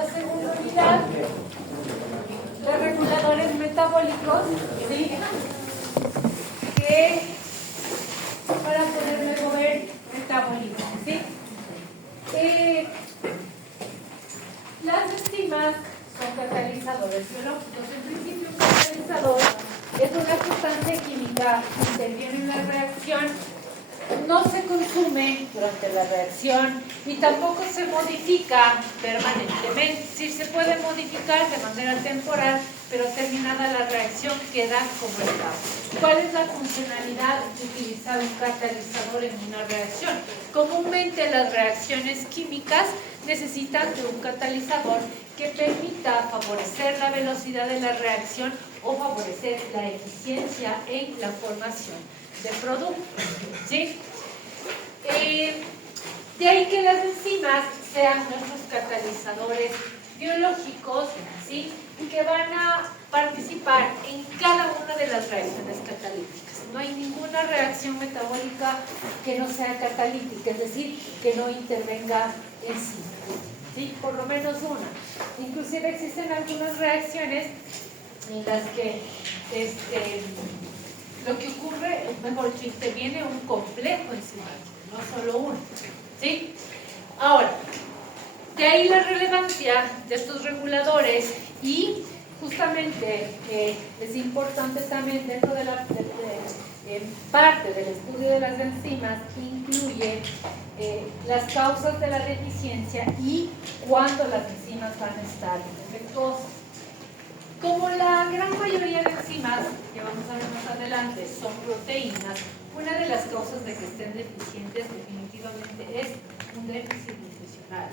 esta segunda unidad de reguladores metabólicos, ¿sí? Que para poder luego ver metabolismo, ¿sí? Las enzimas son catalizadores biológicos. En principio, un catalizador es una sustancia química que interviene en la reacción, no se consume durante la reacción y tampoco se modifica permanentemente. Sí se puede modificar de manera temporal, pero terminada la reacción queda como estaba. ¿Cuál es la funcionalidad de utilizar un catalizador en una reacción? Comúnmente las reacciones químicas necesitan de un catalizador que permita favorecer la velocidad de la reacción o favorecer la eficiencia en la formación de productos, ¿sí? De ahí que las enzimas sean nuestros catalizadores biológicos, ¿sí? Que van a participar en cada una de las reacciones catalíticas. No hay ninguna reacción metabólica que no sea catalítica, es decir, que no intervenga en sí, ¿sí? Por lo menos una. Inclusive existen algunas reacciones en las que lo que ocurre, mejor dicho, interviene un complejo enzimático, no solo uno, ¿sí? Ahora, de ahí la relevancia de estos reguladores y justamente es importante también dentro de la parte del estudio de las enzimas incluye las causas de la deficiencia y cuándo las enzimas van a estar defectuosas. Como la gran mayoría de enzimas, que vamos a ver más adelante, son proteínas, una de las causas de que estén deficientes definitivamente es un déficit nutricional.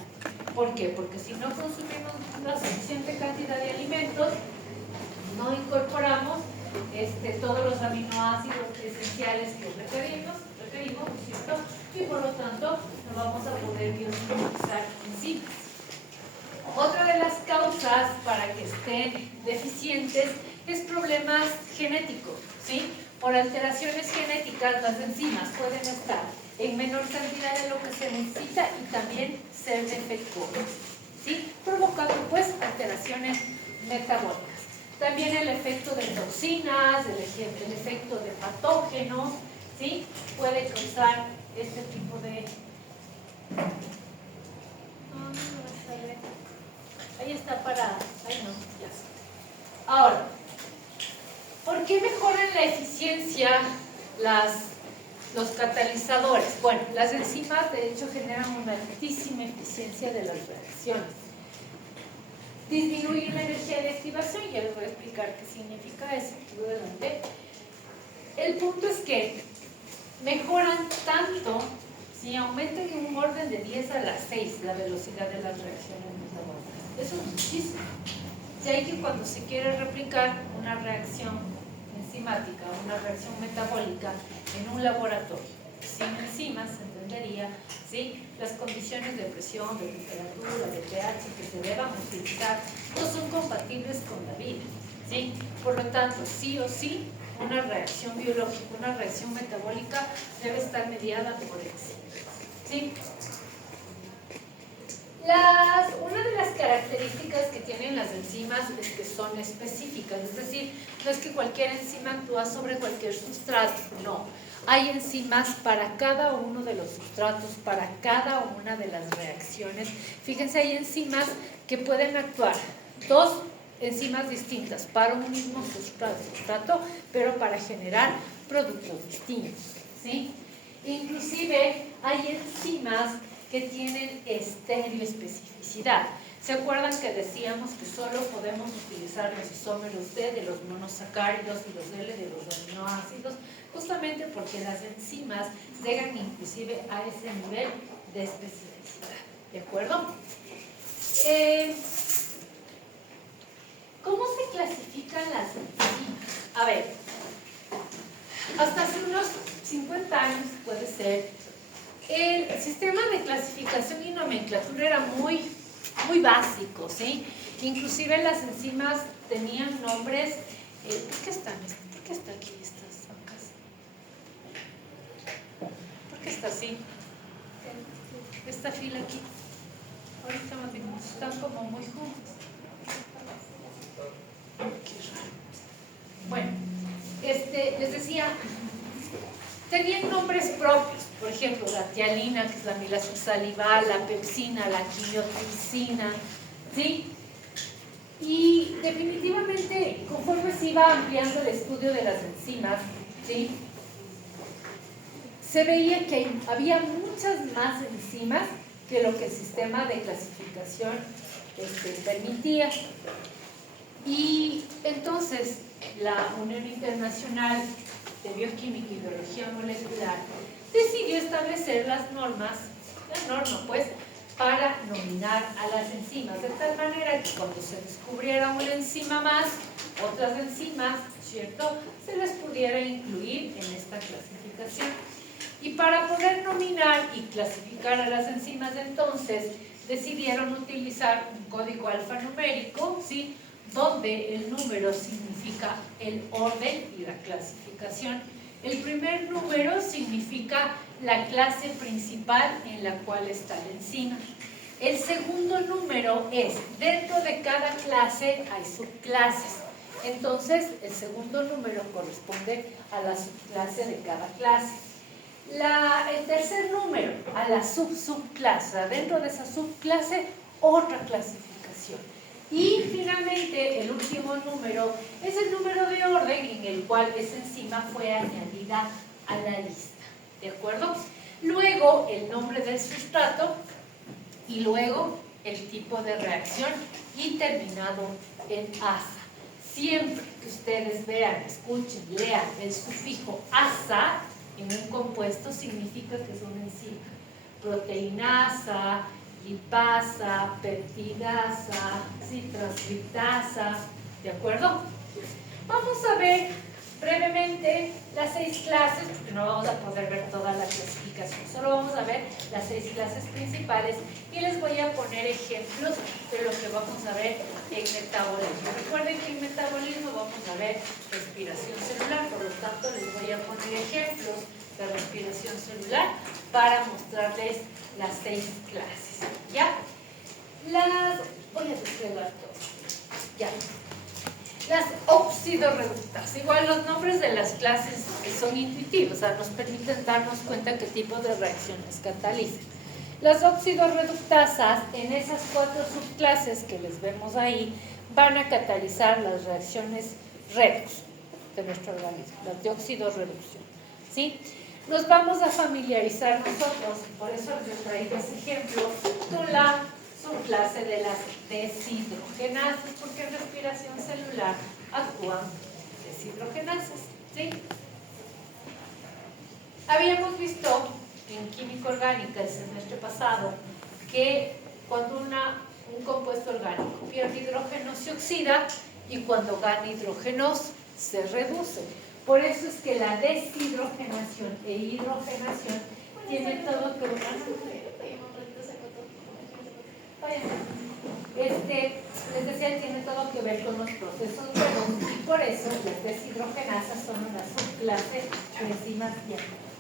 ¿Por qué? Porque si no consumimos la suficiente cantidad de alimentos, no incorporamos todos los aminoácidos esenciales que requerimos, ¿cierto? Y por lo tanto no vamos a poder biosintetizar enzimas. Otra de las causas para que estén deficientes es problemas genéticos, ¿sí? Por alteraciones genéticas las enzimas pueden estar en menor cantidad de lo que se necesita y también ser defectuosas, ¿sí? Provocando pues alteraciones metabólicas. También el efecto de toxinas, el efecto de patógenos, ¿sí? Puede causar este tipo de... Ahí está parada. Ahí no, ya. Ahora, ¿por qué mejoran la eficiencia los catalizadores? Bueno, las enzimas de hecho generan una altísima eficiencia de las reacciones. Disminuyen la energía de activación, ya les voy a explicar qué significa eso. El punto es que mejoran tanto, si aumentan en un orden de 10 a la 6 la velocidad de las reacciones metabólicas. Eso es muchísimo. De ahí que cuando se quiere replicar una reacción enzimática, una reacción metabólica en un laboratorio sin enzimas, se entendería, ¿sí? Las condiciones de presión, de temperatura, de pH que se deban utilizar no son compatibles con la vida, ¿sí? Por lo tanto, sí o sí, una reacción biológica, una reacción metabólica debe estar mediada por enzimas, ¿sí? Una de las características que tienen las enzimas es que son específicas, es decir, no es que cualquier enzima actúa sobre cualquier sustrato, no. Hay enzimas para cada uno de los sustratos, para cada una de las reacciones. Fíjense, hay enzimas que pueden actuar, dos enzimas distintas para un mismo sustrato, pero para generar productos distintos, ¿sí? Inclusive hay enzimas que tienen estereoespecificidad. ¿Se acuerdan que decíamos que solo podemos utilizar los isómeros D de los monosacáridos y los L de los aminoácidos? Justamente porque las enzimas llegan inclusive a ese nivel de especificidad. ¿De acuerdo? ¿Cómo se clasifican las enzimas? A ver, hasta hace unos 50 años puede ser. El sistema de clasificación y nomenclatura era muy básico, ¿sí? Inclusive las enzimas tenían nombres. ¿Por qué está aquí estas bancas? ¿Por qué está así? Esta fila aquí. Ahorita están como muy juntos. Qué raro. Bueno, les decía, tenían nombres propios. Por ejemplo, la tialina, que es la amilasa salival, la pepsina, la quimiotricina, ¿sí? Y definitivamente, conforme se iba ampliando el estudio de las enzimas, ¿sí?, se veía que había muchas más enzimas que lo que el sistema de clasificación permitía. Y entonces la Unión Internacional de Bioquímica y Biología Molecular decidió establecer las normas, pues, para nominar a las enzimas, de tal manera que cuando se descubriera una enzima más, otras enzimas, ¿cierto?, se les pudiera incluir en esta clasificación. Y para poder nominar y clasificar a las enzimas, entonces, decidieron utilizar un código alfanumérico, ¿sí?, donde el número significa el orden y la clasificación. El primer número significa la clase principal en la cual está la enzima. El segundo número es, dentro de cada clase hay subclases. Entonces, el segundo número corresponde a la subclase de cada clase. El tercer número a la subclase, dentro de esa subclase, otra clasificación. Y finalmente, el último número es el número de orden en el cual esa enzima fue añadida a la lista. ¿De acuerdo? Luego, el nombre del sustrato y luego el tipo de reacción y terminado en asa. Siempre que ustedes vean, escuchen, lean el sufijo asa en un compuesto, significa que es una enzima. Proteinasa, lipasa, peptidasa, transcriptasa, ¿de acuerdo? Vamos a ver brevemente las 6 clases, porque no vamos a poder ver toda la clasificación, solo vamos a ver las 6 clases principales y les voy a poner ejemplos de lo que vamos a ver en metabolismo. Recuerden que en metabolismo vamos a ver respiración celular, por lo tanto les voy a poner ejemplos de respiración celular para mostrarles las 6 clases. ¿Ya? Voy a desplegar todo. Ya. Las oxidorreductasas, igual los nombres de las clases son intuitivos, o sea, nos permiten darnos cuenta qué tipo de reacciones catalizan. Las oxidorreductasas, en esas 4 subclases que les vemos ahí, van a catalizar las reacciones redox de nuestro organismo, las de oxidorreducción, ¿sí? Nos vamos a familiarizar nosotros, por eso les traigo ese ejemplo, con la subclase de las deshidrogenasas, porque en respiración celular actúan deshidrogenasas, ¿sí? Habíamos visto en química orgánica el semestre pasado que cuando un compuesto orgánico pierde hidrógeno se oxida y cuando gana hidrógenos se reduce. Por eso es que la deshidrogenación e hidrogenación tienen todo que ver. Les decía, tiene todo que ver con los procesos redox y por eso las deshidrogenasas son una subclase de enzimas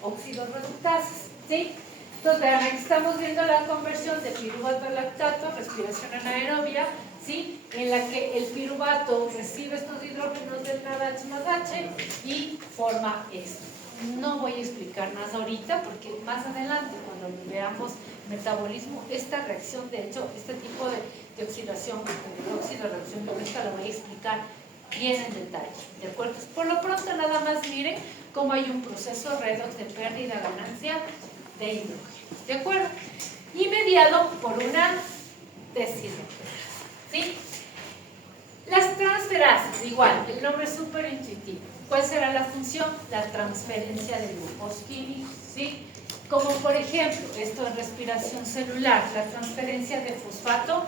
oxidorreductasas, ¿sí? Entonces, vean, aquí estamos viendo la conversión de piruvato a lactato, respiración anaerobia, ¿sí?, en la que el piruvato recibe estos hidrógenos del NADH más H y forma esto. No voy a explicar más ahorita porque más adelante, cuando veamos metabolismo, esta reacción, de hecho, este tipo de oxidación, de oxidorreducción violenta, la voy a explicar bien en detalle, ¿de acuerdo? Por lo pronto, nada más miren cómo hay un proceso redox de pérdida-ganancia de hidrógeno, ¿de acuerdo? Y mediado por una deshidrogenasa, ¿sí? Las transferasas, igual, el nombre es súper intuitivo. ¿Cuál será la función? La transferencia de grupos químicos, ¿sí? Como por ejemplo, esto en respiración celular, la transferencia de fosfato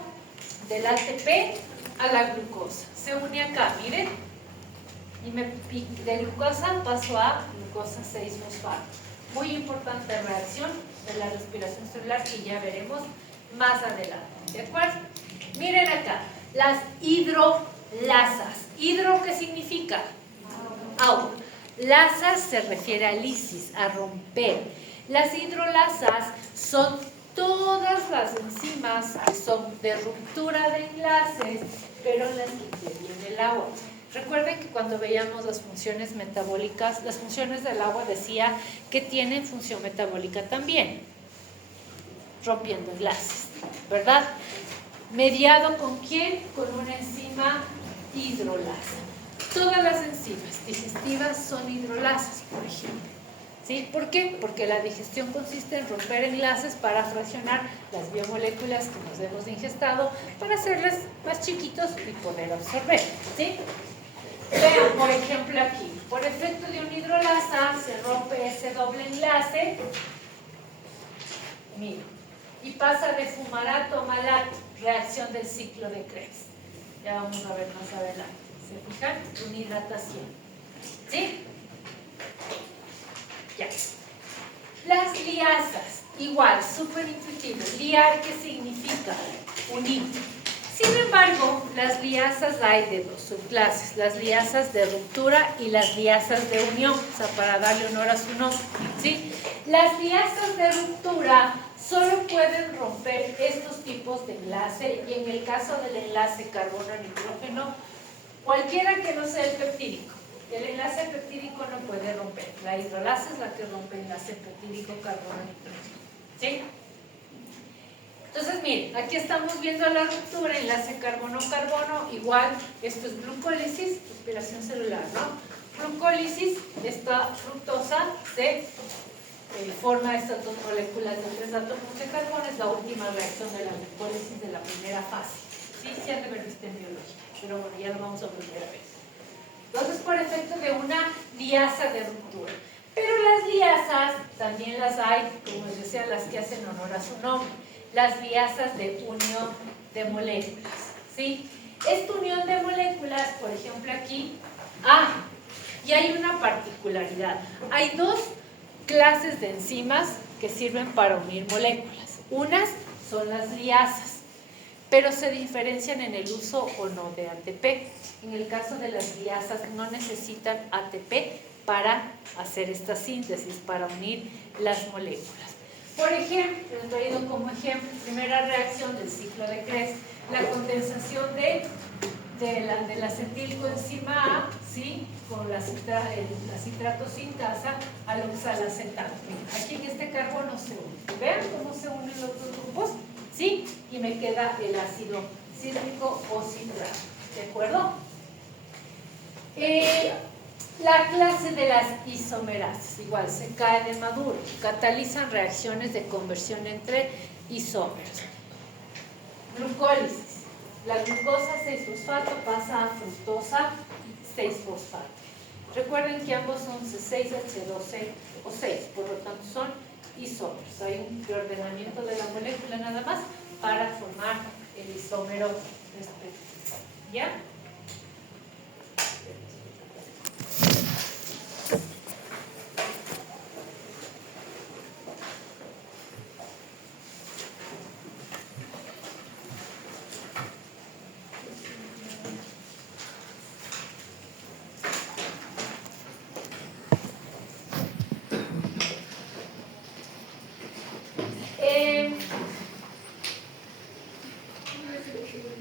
del ATP a la glucosa. Se une acá, miren, y de glucosa paso a glucosa 6-fosfato. Muy importante reacción de la respiración celular que ya veremos más adelante, ¿de acuerdo? Miren acá, las hidrolasas. ¿Hidro qué significa? Agua. Lasas se refiere a lisis, a romper. Las hidrolasas son todas las enzimas enzimas que son de ruptura de enlaces, pero en las que interviene el agua. Recuerden que cuando veíamos las funciones metabólicas, las funciones del agua decía que tienen función metabólica también, rompiendo enlaces, ¿verdad? ¿Mediado con quién? Con una enzima hidrolasa. Todas las enzimas digestivas son hidrolasas, por ejemplo. ¿Sí? ¿Por qué? Porque la digestión consiste en romper enlaces para fraccionar las biomoléculas que nos hemos ingestado para hacerlas más chiquitos y poder absorber. ¿Sí? Vean, por ejemplo, aquí, por efecto de una hidrolasa se rompe ese doble enlace, mira, y pasa de fumarato a malato, reacción del ciclo de Krebs. Ya vamos a ver más adelante. ¿Se fijan? Una hidratación. ¿Sí? Ya. Las liasas, igual, súper intuitivo. Liar, ¿qué significa? Unir. Sin embargo, las liasas hay de dos subclases, las liasas de ruptura y las liasas de unión, o sea, para darle honor a su nombre, ¿sí? Las liasas de ruptura solo pueden romper estos tipos de enlace y en el caso del enlace carbono-nitrógeno, cualquiera que no sea el peptídico. El enlace peptídico no puede romper. La hidrolasa es la que rompe el enlace peptídico carbono-nitrógeno. ¿Sí? Entonces, miren, aquí estamos viendo la ruptura, enlace carbono-carbono, igual, esto es glucólisis, respiración celular, ¿no? Glucólisis, esta fructosa se forma estas dos moléculas de 3 átomos de carbono, es la última reacción de la glucólisis de la primera fase. Sí, sí han de haber visto en biología, pero bueno, ya lo vamos a volver a ver. Entonces, por efecto de una liasa de ruptura. Pero las liasas, también las hay, como les decía, las que hacen honor a su nombre, las liasas de unión de moléculas, ¿sí? Esta unión de moléculas, por ejemplo aquí, y hay una particularidad. Hay dos clases de enzimas que sirven para unir moléculas. Unas son las liasas, pero se diferencian en el uso o no de ATP. En el caso de las liasas no necesitan ATP para hacer esta síntesis, para unir las moléculas. Por ejemplo, les he traído como ejemplo, primera reacción del ciclo de Krebs, la condensación de la acetilcoenzima A, ¿sí? Con la citrato sintasa al oxalacetato. Aquí en este carbono se une. ¿Vean cómo se unen los dos grupos? ¿Sí? Y me queda el ácido cítrico o citrato. ¿De acuerdo? La clase de las isomerasas, igual, se cae de maduro, catalizan reacciones de conversión entre isómeros. Glucólisis. La glucosa 6-fosfato pasa a fructosa 6-fosfato. Recuerden que ambos son C6H12 o 6, por lo tanto son isómeros. Hay un reordenamiento de la molécula nada más para formar el isómero respectivo. ¿Ya?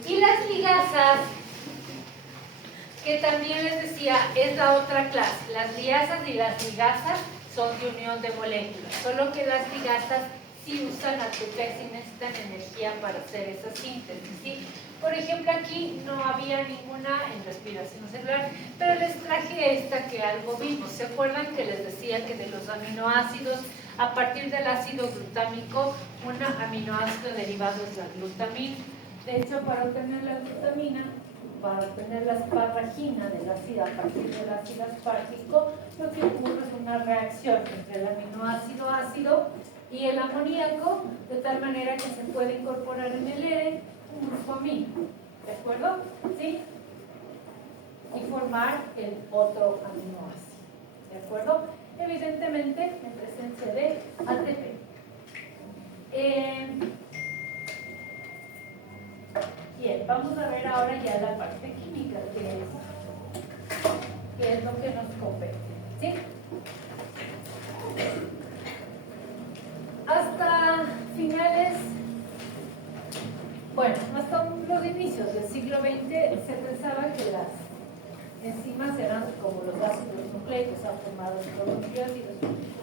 Y las ligasas, que también les decía, es la otra clase. Las liasas y las ligasas son de unión de moléculas, solo que las ligasas sí usan ATP, sí necesitan energía para hacer esa síntesis, ¿sí? Por ejemplo, aquí no había ninguna en respiración celular, pero les traje esta que algo vimos. ¿Se acuerdan que les decía que de los aminoácidos, a partir del ácido glutámico, un aminoácido derivado es la glutamina? De hecho, para obtener la glutamina, para obtener la asparagina del ácido a partir del ácido aspargico, lo que ocurre es una reacción entre el aminoácido ácido y el amoníaco, de tal manera que se puede incorporar en el ERE un grupo amino, ¿de acuerdo? ¿Sí? Y formar el otro aminoácido, ¿de acuerdo? Evidentemente en presencia de ATP. Bien, vamos a ver ahora ya la parte química, que es lo que nos compete, ¿sí? Hasta finales Bueno, hasta los inicios del siglo XX se pensaba que las enzimas eran como los ácidos nucleicos, han formado todos los nucleótidos.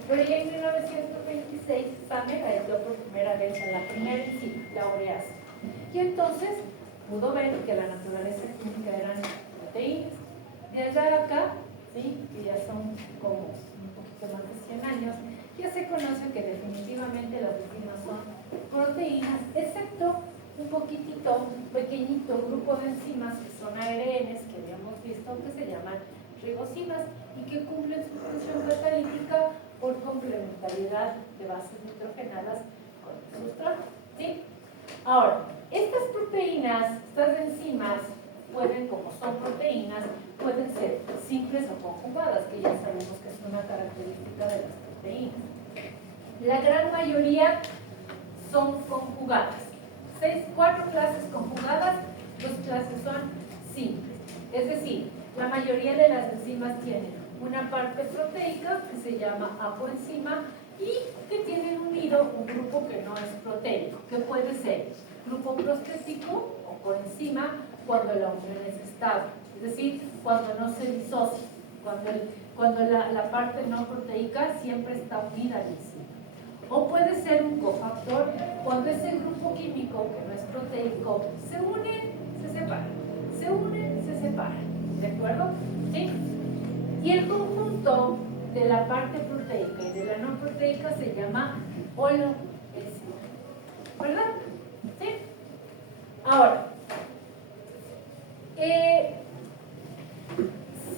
Pero ya en 1926 Samer aisló por primera vez a la primera enzima, la ureasa. Y entonces pudo ver que la naturaleza química eran proteínas. Desde acá, ¿sí? Que ya son como un poquito más de 100 años, ya se conoce que definitivamente las enzimas son proteínas, excepto un poquitito, un pequeñito grupo de enzimas que son ARNs, que habíamos visto, que se llaman ribosinas y que cumplen su función catalítica por complementariedad de bases nitrogenadas con el sustrato, ¿sí? Ahora, estas proteínas, estas enzimas, pueden, como son proteínas, pueden ser simples o conjugadas, que ya sabemos que es una característica de las proteínas. La gran mayoría son conjugadas. 4 clases conjugadas, 2 clases son simples. Es decir, la mayoría de las enzimas tienen una parte proteica que se llama apoenzima y que tienen unido un grupo que no es proteico, que puede ser grupo prostético o coenzima cuando la unión es estable, es decir, cuando no se disocia, cuando la parte no proteica siempre está unida al enzima. O puede ser un cofactor cuando ese grupo químico que no es proteico se une, se separa, se une, se separa, ¿de acuerdo? ¿Sí? Y el conjunto de la parte proteica y de la no proteica se llama holoenzima, ¿verdad? ¿Sí? Ahora,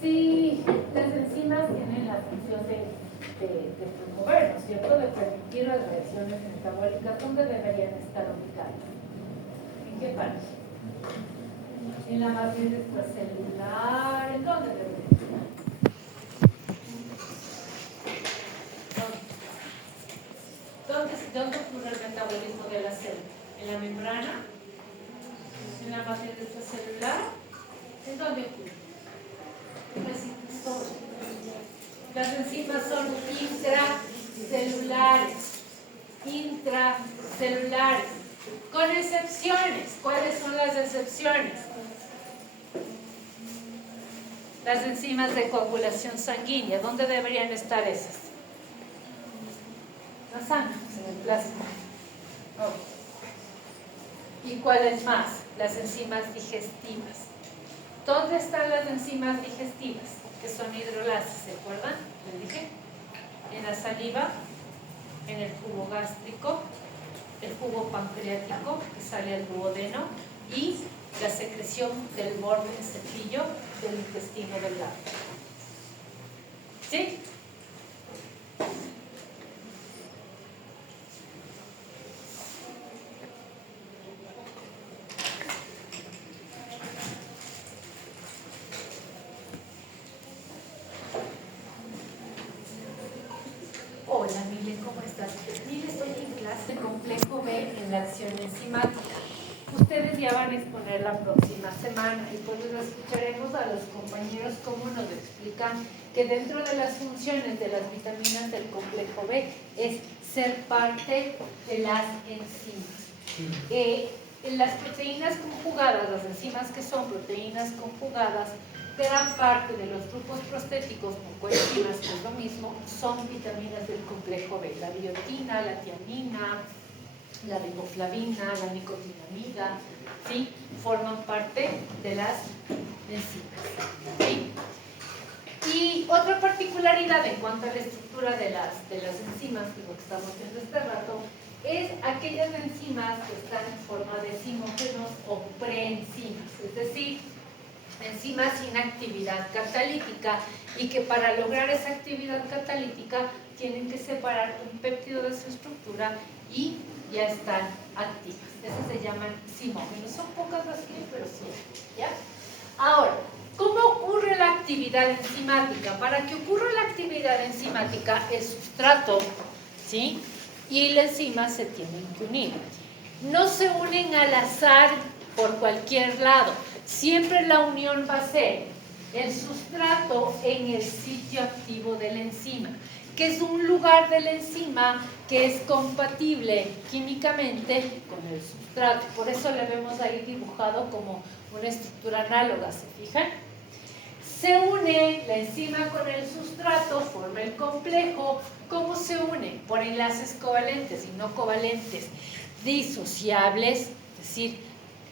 si las enzimas tienen la función de promover, ¿no es cierto?, de permitir las reacciones metabólicas, ¿dónde deberían estar ubicadas? ¿En qué parte? En la matriz extracelular, ¿en dónde deberían estar? ¿Dónde ocurre el metabolismo de la célula? ¿En la membrana? ¿En la matriz extracelular? ¿En dónde ocurre? Las enzimas son intracelulares, con excepciones. ¿Cuáles son las excepciones? Las enzimas de coagulación sanguínea. ¿Dónde deberían estar esas? La sangre, en el plasma. Oh. ¿Y cuáles más? Las enzimas digestivas. ¿Dónde están las enzimas digestivas? Que son hidrolases, ¿se acuerdan? Les dije. En la saliva, en el jugo gástrico, el jugo pancreático que sale al duodeno y la secreción del borde en cepillo del intestino delgado. ¿Sí? Hola Mile, ¿cómo estás? Mire, estoy en clase de complejo B en la acción enzimática. Ustedes ya van a exponer la próxima semana y pues les escucharemos a los compañeros cómo nos explican que dentro de las funciones de las vitaminas del complejo B es ser parte de las enzimas. Las proteínas conjugadas, las enzimas que son proteínas conjugadas, gran parte de los grupos prostéticos o coenzimas, que es lo mismo, son vitaminas del complejo B. La biotina, la tiamina, la riboflavina, la nicotinamida, ¿sí?, forman parte de las enzimas, ¿sí? Y otra particularidad en cuanto a la estructura de las enzimas, que es lo que estamos viendo este rato, es aquellas enzimas que están en forma de enzimógenos o preenzimas, es decir, enzimas sin actividad catalítica y que para lograr esa actividad catalítica tienen que separar un péptido de su estructura y ya están activas. Esas se llaman enzimógenos. Son pocas las que hay, pero sí hay, ¿ya? Ahora, ¿cómo ocurre la actividad enzimática? Para que ocurra la actividad enzimática, el sustrato, ¿sí?, y la enzima se tienen que unir. No se unen al azar por cualquier lado. Siempre la unión va a ser el sustrato en el sitio activo de la enzima. que es un lugar de la enzima que es compatible químicamente con el sustrato. Por eso le vemos ahí dibujado como una estructura análoga, ¿se fijan? Se une la enzima con el sustrato, forma el complejo. ¿Cómo se une? Por enlaces covalentes y no covalentes, disociables, es decir,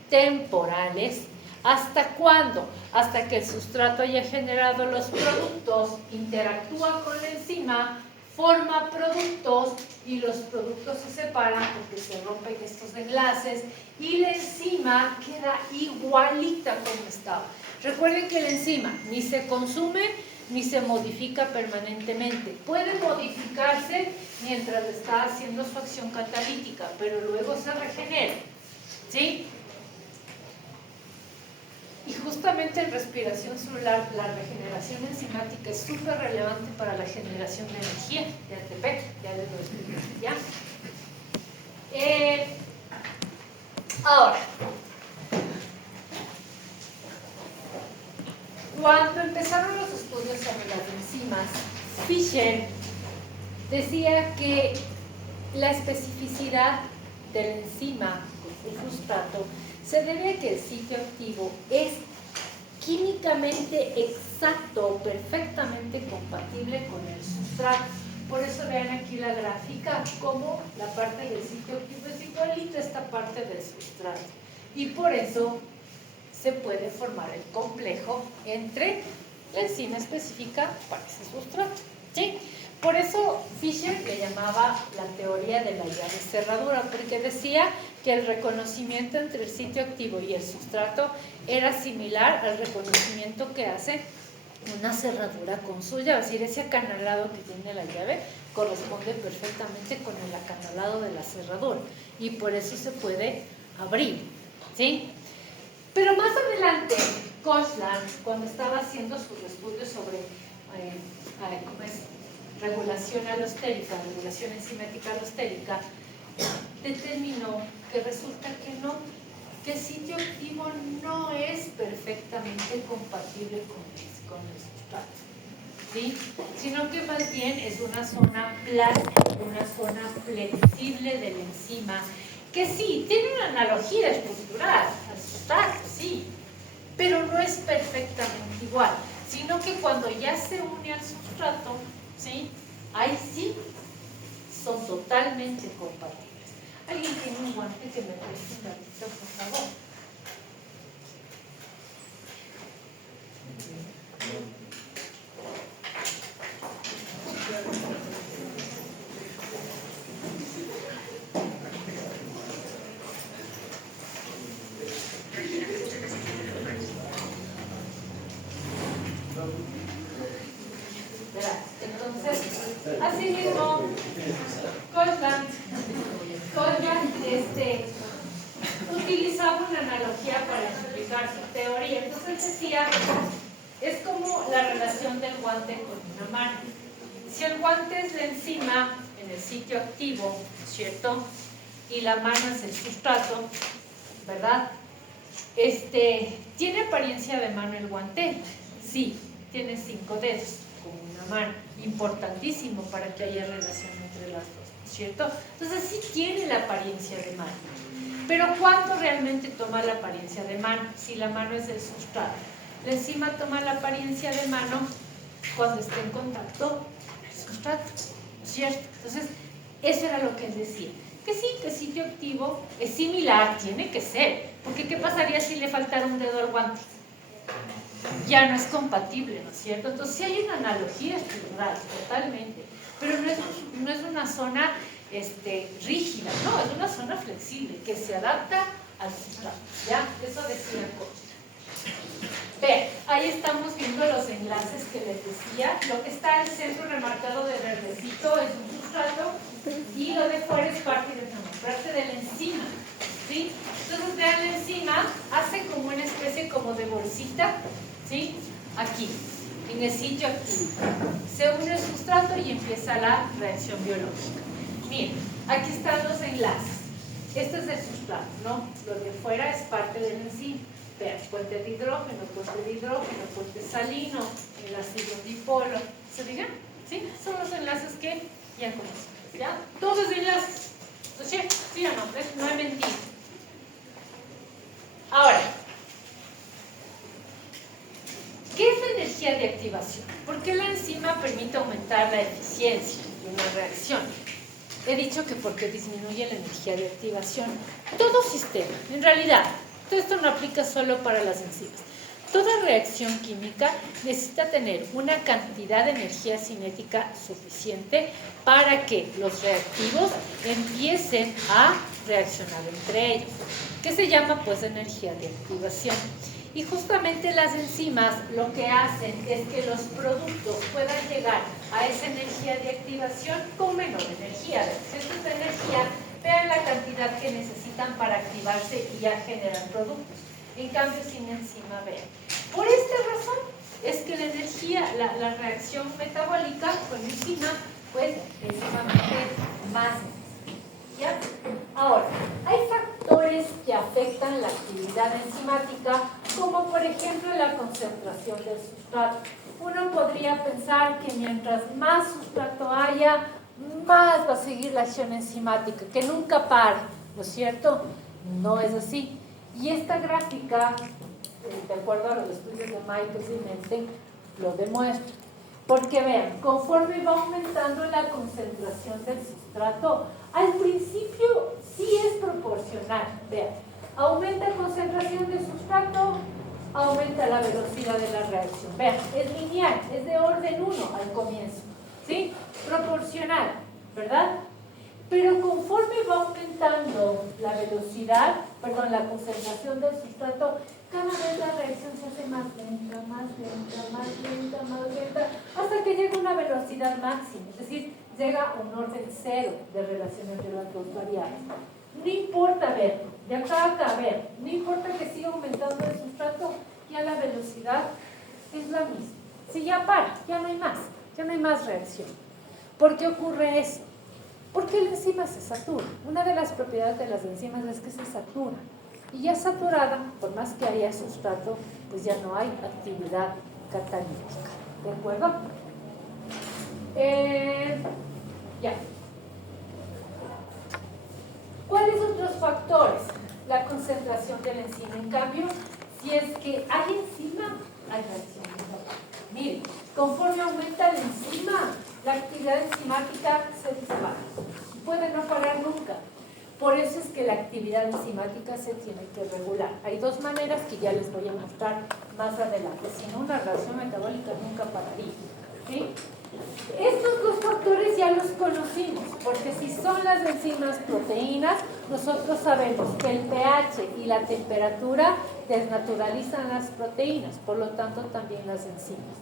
temporales. ¿Hasta cuándo? Hasta que el sustrato haya generado los productos, interactúa con la enzima, forma productos y los productos se separan porque se rompen estos enlaces y la enzima queda igualita como estaba. Recuerden que la enzima ni se consume ni se modifica permanentemente. Puede modificarse mientras está haciendo su acción catalítica, pero luego se regenera, ¿sí? Y justamente en respiración celular, la regeneración enzimática es súper relevante para la generación de energía, de ATP, ya les lo expliqué, ¿ya? Ahora, cuando empezaron los estudios sobre las enzimas, Fischer decía que la especificidad de la enzima con su sustrato se debe a que el sitio activo es químicamente exacto, perfectamente compatible con el sustrato. Por eso vean aquí la gráfica, como la parte del sitio activo es igualito a esta parte del sustrato. Y por eso se puede formar el complejo entre la enzima específica para ese sustrato, ¿sí? Por eso Fischer le llamaba la teoría de la llave cerradura, porque decía que el reconocimiento entre el sitio activo y el sustrato era similar al reconocimiento que hace una cerradura con su llave. Es decir, ese acanalado que tiene la llave corresponde perfectamente con el acanalado de la cerradura y por eso se puede abrir, ¿sí? Pero más adelante, Koshland, cuando estaba haciendo sus estudios sobre ¿cómo es? Regulación alostérica, regulación enzimática alostérica, determinó que resulta que no, que el sitio activo no es perfectamente compatible con el sustrato, ¿sí? Sino que más bien es una zona plástica, una zona flexible de la enzima, que sí, tiene una analogía estructural al sustrato, sí, pero no es perfectamente igual, sino que cuando ya se une al sustrato, ¿sí? Ahí sí son totalmente compatibles. ¿Alguien tiene un guante que me preste un ratito, por favor? Entonces, así mismo, Koshland utilizaba una analogía para explicar su teoría. Entonces decía, es como la relación del guante con una mano. Si el guante es la enzima en el sitio activo, ¿cierto? Y la mano es el sustrato, ¿verdad? ¿Tiene apariencia de mano el guante? Sí, tiene 5 dedos, como una mano. Importantísimo para que haya relación entre las dos, ¿cierto? Entonces sí tiene la apariencia de mano. Pero ¿cuándo realmente toma la apariencia de mano? Si la mano es el sustrato. La enzima toma la apariencia de mano cuando está en contacto con el sustrato, ¿cierto? Entonces, eso era lo que él decía. Que sí, que el sitio activo es similar, tiene que ser. Porque ¿qué pasaría si le faltara un dedo al guante? Ya no es compatible, ¿no es cierto? Entonces sí hay una analogía estructural, totalmente. Pero no es una zona rígida, no, es una zona flexible que se adapta al sustrato, ¿ya? Eso decía Koch. Ve, ahí estamos viendo los enlaces que les decía. Lo que está en el centro remarcado de verdecito es un sustrato y lo de fuera es parte de la enzima, ¿sí? Entonces vean, la enzima hace como una especie como de bolsita, ¿sí? Aquí, en el sitio activo. Se une el sustrato y empieza la reacción biológica. Miren, aquí están los enlaces. Este es el sustrato, ¿no? Lo de fuera es parte de la enzima. Vean, puente de hidrógeno, puente salino, el ácido dipolo. ¿Se fijan? ¿Sí? Son los enlaces que ya conocemos, ¿ya? Todos enlaces. ¿No es cierto? ¿Sí o no? ¿Ves? No he mentido. Ahora, ¿qué es la energía de activación? ¿Por qué la enzima permite aumentar la eficiencia de una reacción? He dicho que porque disminuye la energía de activación. Todo sistema, en realidad, esto no aplica solo para las enzimas. Toda reacción química necesita tener una cantidad de energía cinética suficiente para que los reactivos empiecen a reaccionar entre ellos, que se llama pues energía de activación. Y justamente las enzimas lo que hacen es que los productos puedan llegar a esa energía de activación con menor energía. Si esto es de energía, vean la cantidad que necesitan para activarse y ya generar productos. En cambio, sin enzima, vean. Por esta razón es que la energía, la reacción metabólica con enzima, pues es sumamente más. ¿Ya? Ahora, hay factores que afectan la actividad enzimática, como por ejemplo la concentración del sustrato. Uno podría pensar que mientras más sustrato haya, más va a seguir la acción enzimática, que nunca para, ¿no es cierto? No es así. Y esta gráfica, de acuerdo a los estudios de Michaels y Menten, lo demuestra. Porque vean, conforme va aumentando la concentración del sustrato, al principio sí es proporcional. Vean, aumenta concentración del sustrato, aumenta la velocidad de la reacción. Vean, es lineal, es de orden 1 al comienzo, ¿sí? Proporcional, ¿verdad? Pero conforme va aumentando la velocidad, la concentración del sustrato, cada vez la reacción se hace más lenta, más lenta, más lenta, más lenta, hasta que llega a una velocidad máxima, es decir, llega a un orden cero de relación entre las dos variables. No importa ver, de acá a acá ver, no importa que siga aumentando el sustrato, ya la velocidad es la misma. Si ya para, ya no hay más reacción. ¿Por qué ocurre eso? Porque la enzima se satura. Una de las propiedades de las enzimas es que se satura. Y ya saturada, por más que haya sustrato, pues ya no hay actividad catalítica. ¿De acuerdo? Ya. ¿Cuáles otros factores? La concentración de la enzima. En cambio, si es que hay enzima, hay reacción. Miren, conforme aumenta la enzima, la actividad enzimática se dispara. Puede no parar nunca. Por eso es que la actividad enzimática se tiene que regular. Hay dos maneras que ya les voy a mostrar más adelante. Si no, una reacción metabólica nunca pararía. ¿Sí? Estos dos factores ya los conocimos, porque si son las enzimas proteínas, nosotros sabemos que el pH y la temperatura desnaturalizan las proteínas, por lo tanto también las enzimas.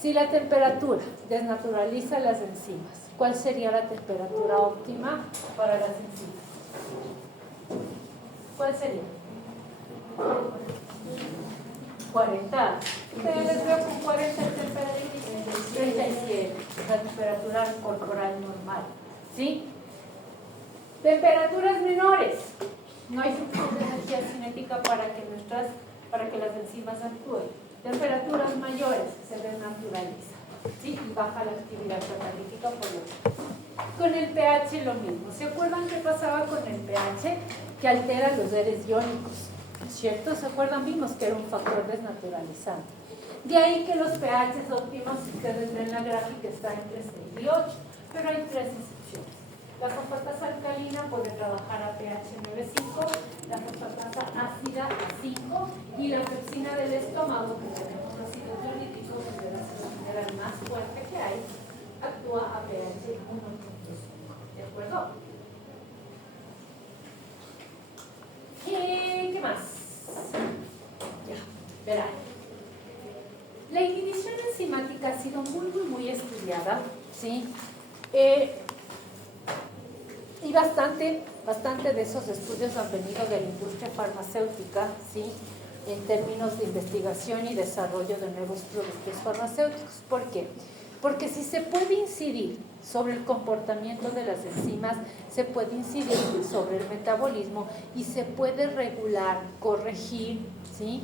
Si la temperatura desnaturaliza las enzimas, ¿cuál sería la temperatura óptima para las enzimas? ¿Cuál sería? 40. Ustedes les veo con 40 de temperatura. 37, la temperatura corporal normal. ¿Sí? Temperaturas menores. No hay suficiente energía cinética para que las enzimas actúen. Temperaturas mayores se desnaturaliza. ¿Sí? Y baja la actividad catalítica por lo tanto. Con el pH lo mismo. ¿Se acuerdan qué pasaba con el pH? Que altera los seres iónicos. ¿Cierto? ¿Se acuerdan? Vimos que era un factor desnaturalizante. De ahí que los pHs óptimos, si ustedes ven la gráfica, está entre 6 y 8, pero hay tres excepciones. La fosfatasa alcalina puede trabajar a pH 9,5, la fosfatasa ácida a 5 y la pepsina del estómago, que tenemos ácido diurético, que es el mineral más fuerte que hay, actúa a pH 1,5. ¿De acuerdo? ¿Qué más? Ya, verán. La inhibición enzimática ha sido muy estudiada, ¿sí? Y bastante de esos estudios han venido de la industria farmacéutica, ¿sí? En términos de investigación y desarrollo de nuevos productos farmacéuticos. ¿Por qué? Porque si se puede incidir sobre el comportamiento de las enzimas, se puede incidir sobre el metabolismo y se puede regular, corregir, ¿sí?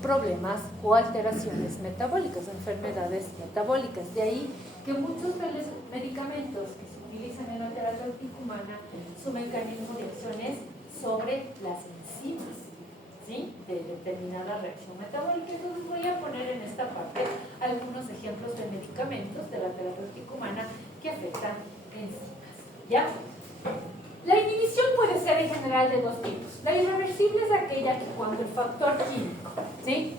Problemas o alteraciones metabólicas, enfermedades metabólicas. De ahí que muchos de los medicamentos que se utilizan en la terapéutica humana, su mecanismo de acción es sobre las enzimas, ¿sí?, de determinada reacción metabólica. Entonces voy a poner en esta parte algunos ejemplos de medicamentos de la terapéutica humana que afectan enzimas, ¿ya? La inhibición puede ser en general de dos tipos. La irreversible es aquella que cuando el factor químico, ¿sí?,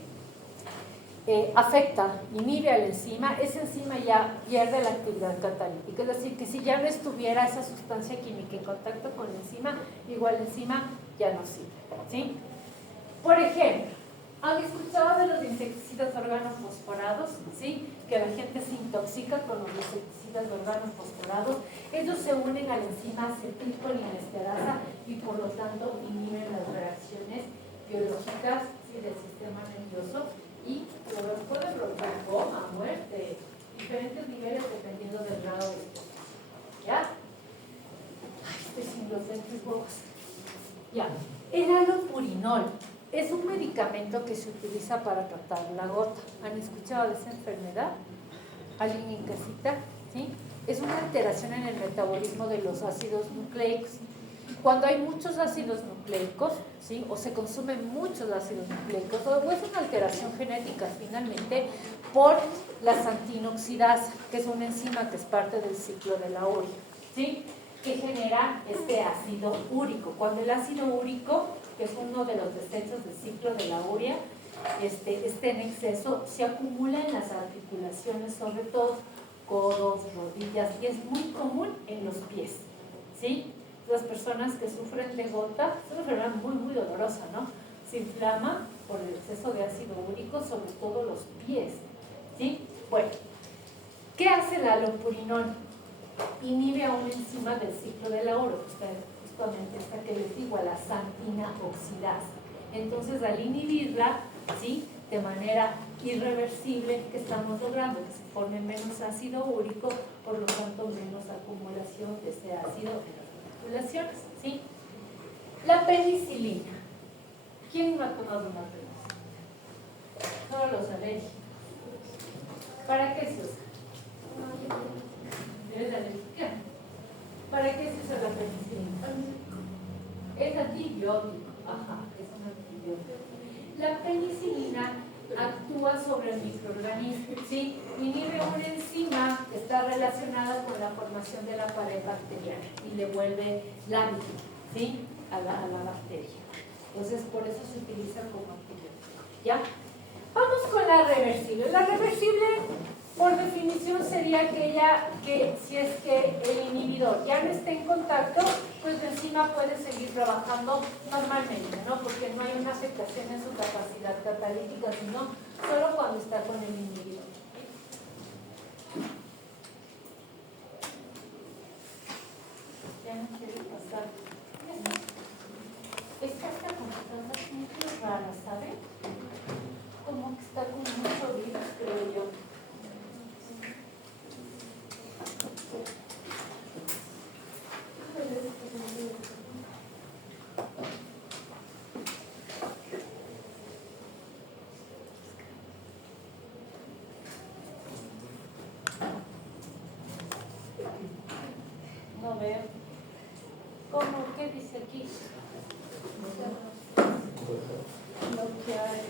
afecta, inhibe a la enzima, esa enzima ya pierde la actividad catalítica. Es decir, que si ya no estuviera esa sustancia química en contacto con la enzima, igual la enzima ya no sirve, ¿sí? Por ejemplo, ¿han escuchado de los insecticidas organofosforados? ¿Sí? Que la gente se intoxica con los insecticidas organofosforados. Ellos se unen a la enzima acetilcolinesterasa y por lo tanto inhiben las reacciones biológicas, ¿sí?, del sistema nervioso y pueden provocar coma, muerte, diferentes niveles dependiendo del grado de exposición. ¿Ya? Ay, estoy sin los lentes bobos. Ya. El halopurinol es un medicamento que se utiliza para tratar la gota. ¿Han escuchado de esa enfermedad? ¿Alguien en casita? ¿Sí? Es una alteración en el metabolismo de los ácidos nucleicos. Cuando hay muchos ácidos nucleicos, ¿sí?, o se consumen muchos ácidos nucleicos, o es una alteración genética finalmente por la xantinoxidasa, que es una enzima que es parte del ciclo de la urea, ¿sí?, que genera este ácido úrico. Cuando el ácido úrico, que es uno de los desechos del ciclo de la urea, esté en exceso, se acumula en las articulaciones, sobre todo codos, rodillas, y es muy común en los pies, ¿sí? Las personas que sufren de gota, es una enfermedad muy, muy dolorosa, ¿no? Se inflama por el exceso de ácido úrico, sobre todo los pies, ¿sí? Bueno, ¿qué hace el halopurinol? Inhibe a una enzima del ciclo de la urea, justamente esta que les digo, a la xantina oxidasa. Entonces, al inhibirla, ¿sí?, de manera irreversible, que estamos logrando que se forme menos ácido úrico, por lo tanto menos acumulación de ese ácido en las articulaciones, ¿sí? La penicilina. ¿Quién no ha tomado una penicilina? Todos los alérgicos. ¿Para qué se usa? ¿Eres alérgica? ¿Para qué se usa la penicilina? Es antibiótico. Ajá, es un antibiótico. La penicilina actúa sobre el microorganismo, ¿sí? Inhibe una enzima que está relacionada con la formación de la pared bacteriana y le vuelve lábil, ¿sí?, a la bacteria. Entonces, por eso se utiliza como antibiótico, ¿ya? Vamos con la reversible. La reversible, por definición, sería aquella que, si es que el inhibidor ya no está en contacto, pues la enzima puede seguir trabajando normalmente, ¿no? Porque no hay una afectación en su capacidad catalítica, sino solo cuando está con el inhibidor. Ya no quiero pasar. Esta computadora es muy rara, ¿saben? Como que está con mucho virus, creo yo. No veo. ¿Cómo? ¿Qué dice aquí? Lo que hay.